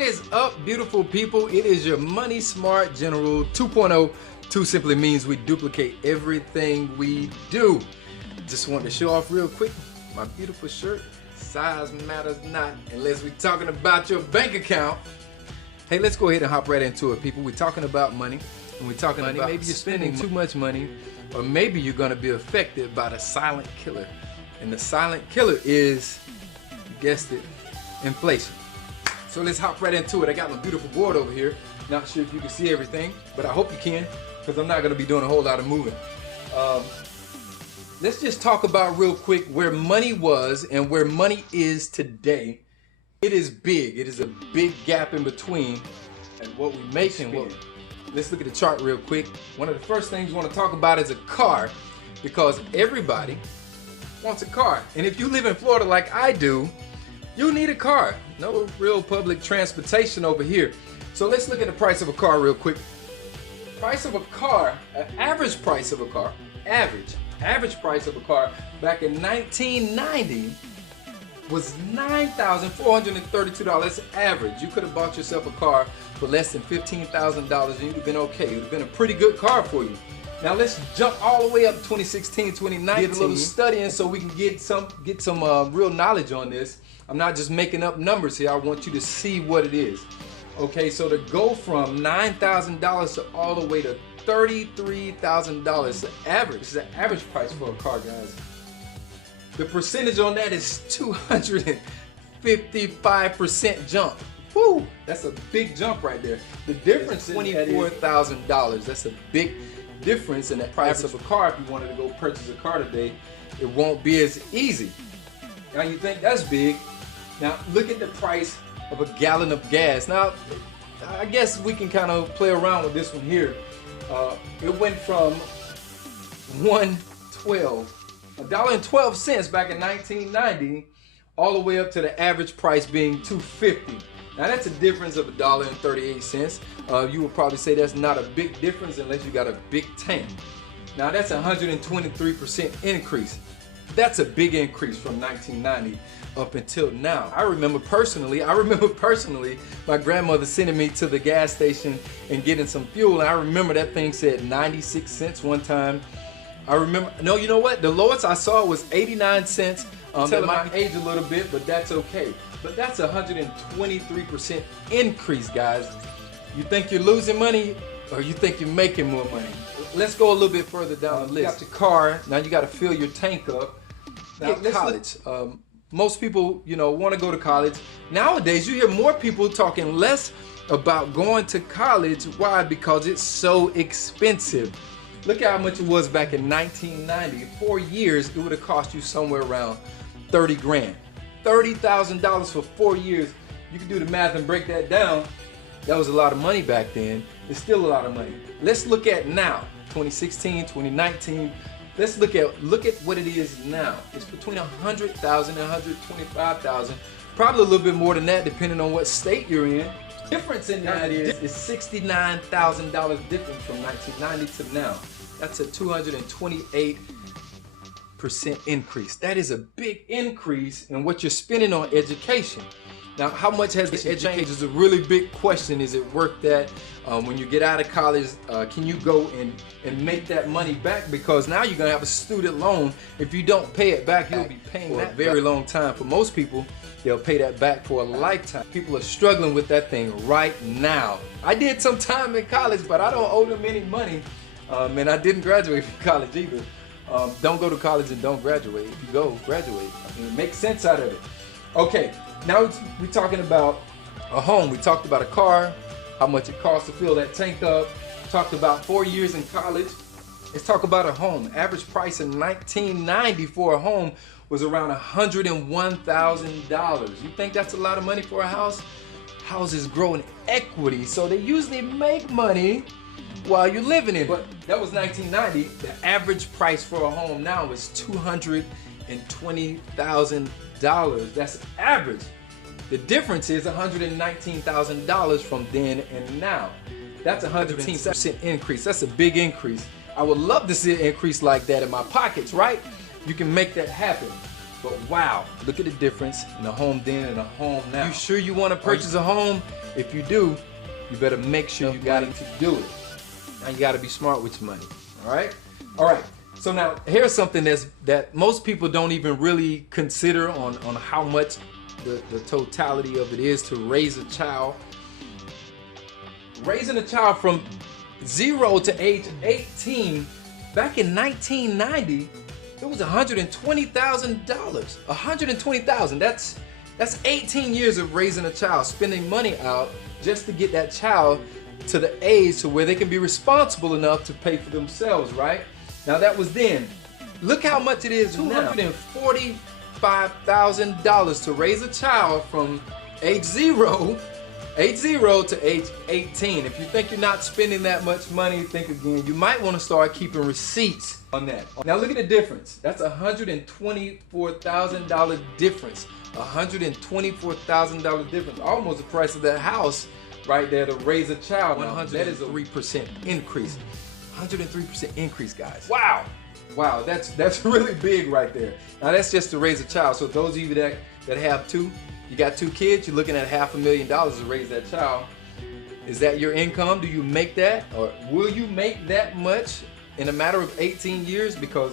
What is up, beautiful people? It is your Money Smart General 2.0. 2 simply means we duplicate everything we do. Just want to show off real quick my beautiful shirt. Size matters not unless we're talking about your bank account. Hey, let's go ahead and hop right into it, people. We're talking about money, and we're talking about maybe you're spending too much money, or maybe you're going to be affected by the silent killer. And the silent killer is, you guessed it, inflation. So let's hop right into it. I got my beautiful board over here. Not sure if you can see everything, but I hope you can, because I'm not going to be doing a whole lot of moving. Let's just talk about real quick where money was and where money is today. It is big. It is a big gap in between and what we make and what. Let's look at the chart real quick. One of the first things we want to talk about is a car, because everybody wants a car. And if you live in Florida like I do, you need a car. No real public transportation over here. So let's look at the price of a car real quick. Price of a car, average price of a car, average price of a car back in 1990 was $9,432. That's average. You could have bought yourself a car for less than $15,000 and you'd have been okay. It would have been a pretty good car for you. Now let's jump all the way up to 2016, 2019. Did a little studying so we can get some real knowledge on this. I'm not just making up numbers here. I want you to see what it is. Okay, so to go from $9,000 to all the way to $33,000, the average is the average price for a car, guys. The percentage on that is 255% jump. Woo! That's a big jump right there. The difference is $24,000. That's a big difference in the price of a car. If you wanted to go purchase a car today, it won't be as easy. Now you think that's big. Now look at the price of a gallon of gas. Now I guess we can kind of play around with this one here. It went from $1.12 back in 1990 all the way up to the average price being $2.50. Now that's a difference of $1.38. You would probably say that's not a big difference unless you got a big tank. Now that's a 123% increase. That's a big increase from 1990 up until now. I remember personally my grandmother sending me to the gas station and getting some fuel, and I remember that thing said 96 cents one time. I remember, no, you know what? The lowest I saw was 89 cents. Telling my age a little bit, but that's okay. But that's a 123% increase, guys. You think you're losing money, or you think you're making more money? Let's go a little bit further down the list. You got your car, now you got to fill your tank up. Now, college. Most people, want to go to college. Nowadays, you hear more people talking less about going to college. Why? Because it's so expensive. Look at how much it was back in 1990. 4 years, it would have cost you somewhere around 30 grand. $30,000 for 4 years. You can do the math and break that down. That was a lot of money back then. It's still a lot of money. Let's look at now, 2016, 2019. Let's look at what it is now. It's between $100,000 and $125,000. Probably a little bit more than that, depending on what state you're in. Difference in that is $69,000 difference from 1990 to now. That's a 228% increase. That is a big increase in what you're spending on education. Now, how much has the education is a really big question. Is it worth that? When you get out of college, can you go and make that money back? Because now you're gonna have a student loan. If you don't pay it back, you'll be paying that for a very long time. For most people, they'll pay that back for a lifetime. People are struggling with that thing right now. I did some time in college, but I don't owe them any money. And I didn't graduate from college either. Don't go to college and don't graduate. If you go, graduate. I mean, make sense out of it. Okay, now we're talking about a home. We talked about a car, how much it costs to fill that tank up. Talked about 4 years in college. Let's talk about a home. Average price in 1990 for a home was around $101,000. You think that's a lot of money for a house? Houses grow in equity, so they usually make money while you're living in it. But that was 1990. The average price for a home now is $220,000. That's average. The difference is $119,000 from then and now. That's a 110% increase. That's a big increase. I would love to see an increase like that in my pockets, right? You can make that happen. But wow, look at the difference in a home then and a home now. You sure you want to purchase a home? If you do, you better make sure you got it to do it. Now you got to be smart with your money. All right? All right. So now here's something that most people don't even really consider on how much the totality of it is to raise a child. Raising a child from 0 to age 18, back in 1990, it was $120,000. $120,000. That's 18 years of raising a child, spending money out just to get that child to the age to where they can be responsible enough to pay for themselves, right? Now that was then. Look how much it is now. $245,000 to raise a child from age 0 to age 18. If you think you're not spending that much money, think again. You might want to start keeping receipts on that. Now look at the difference. That's $124,000 difference. $124,000 difference. Almost the price of that house right there to raise a child. That is a 3% increase. 103% increase, guys. Wow. Wow, that's really big right there. Now that's just to raise a child. So those of you that have you got 2 kids, you're looking at $500,000 to raise that child. Is that your income? Do you make that? Or will you make that much in a matter of 18 years? Because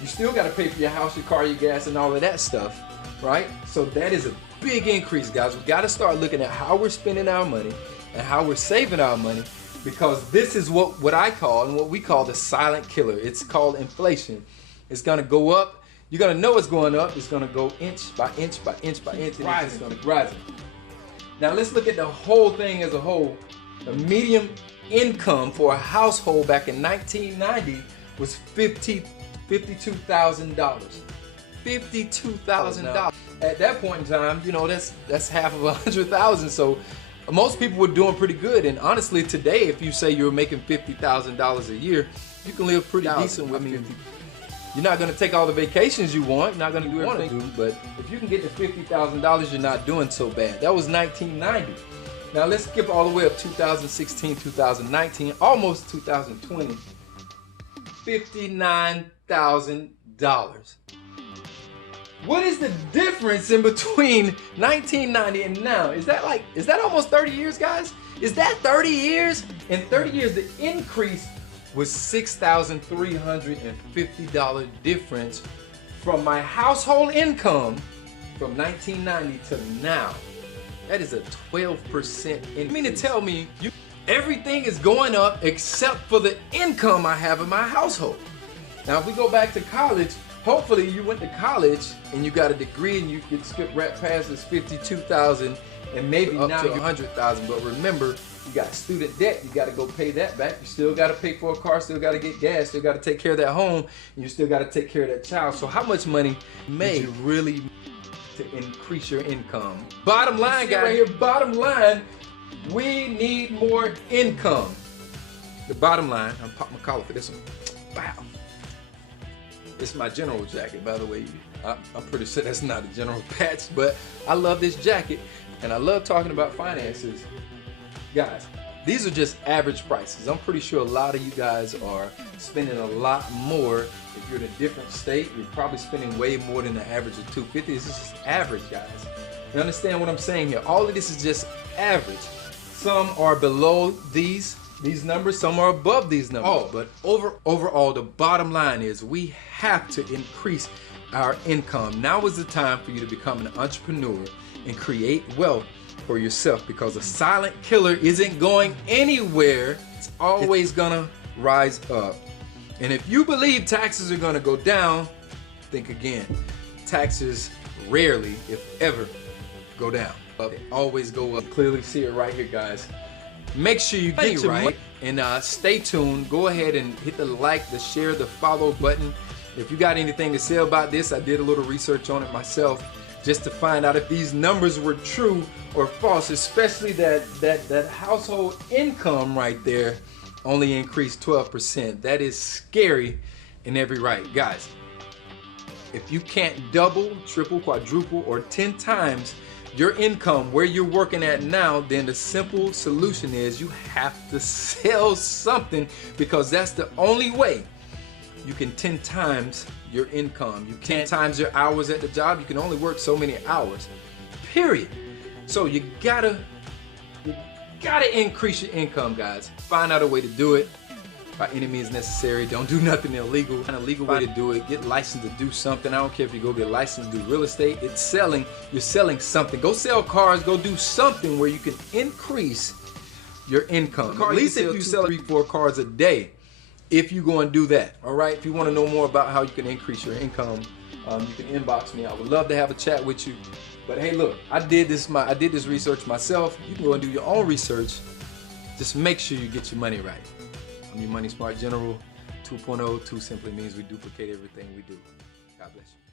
you still got to pay for your house, your car, your gas, and all of that stuff, right? So that is a big increase, guys. We got to start looking at how we're spending our money and how we're saving our money, because this is what I call and what we call the silent killer. It's called inflation. It's going to go up. You're going to know it's going up. It's going to go inch by inch by inch by inch, and it's going to rise. Now let's look at the whole thing as a whole. The median income for a household back in 1990 was $52,000. $52,000. At that point in time, you know, that's half of $100,000. So most people were doing pretty good. And honestly, today, if you say you're making $50,000 a year, you can live pretty decent with me. You're not going to take all the vacations you want. You're not going to do everything. But if you can get to $50,000, you're not doing so bad. That was 1990. Now let's skip all the way up 2016, 2019, almost 2020. $59,000. What is the difference in between 1990 and now? Is that almost 30 years, guys? Is that 30 years? In 30 years, the increase was $6,350 difference from my household income from 1990 to now. That is a 12% increase. You mean to tell me everything is going up except for the income I have in my household? Now, if we go back to college, hopefully you went to college and you got a degree and you could skip right past this $52,000 and maybe up to $100,000. But remember, you got student debt. You got to go pay that back. You still got to pay for a car. Still got to get gas. Still got to take care of that home. And you still got to take care of that child. So how much money did you really to increase your income? Bottom line, guys. Right here, bottom line, we need more income. The bottom line. I'll pop my collar for this one. Wow. It's my general jacket, by the way. I'm pretty sure that's not a general patch, but I love this jacket, and I love talking about finances. Guys, these are just average prices. I'm pretty sure a lot of you guys are spending a lot more. If you're in a different state, you're probably spending way more than the average of $250. This is just average, guys. You understand what I'm saying here? All of this is just average. Some are below these numbers, some are above these numbers. But overall, the bottom line is we have to increase our income. Now is the time for you to become an entrepreneur and create wealth for yourself, because a silent killer isn't going anywhere. It's always gonna rise up. And if you believe taxes are gonna go down, think again. Taxes rarely, if ever, go down. They always go up. Clearly see it right here, guys. Make sure you get it right, and stay tuned. Go ahead and hit the like, the share, the follow button. If you got anything to say about this, I did a little research on it myself just to find out if these numbers were true or false, especially that household income right there only increased 12%. That is scary in every right. Guys, if you can't double, triple, quadruple, or 10 times your income where you're working at now, then the simple solution is you have to sell something, because that's the only way you can 10 times your income. You can't times your hours at the job. You can only work so many hours, period. So you gotta You gotta increase your income, guys. Find out a way to do it by any means necessary. Don't do nothing illegal. Find a legal way to do it. Get licensed to do something. I don't care if you go get licensed to do real estate. It's selling. You're selling something. Go sell cars. Go do something where you can increase your income. At least if you sell 3, 4 cars a day, if you go and do that. All right. If you want to know more about how you can increase your income, you can inbox me. I would love to have a chat with you. But hey, look, I did this research myself. You can go and do your own research. Just make sure you get your money right. I'm your Money Smart General 2.0. 2 simply means we duplicate everything we do. God bless you.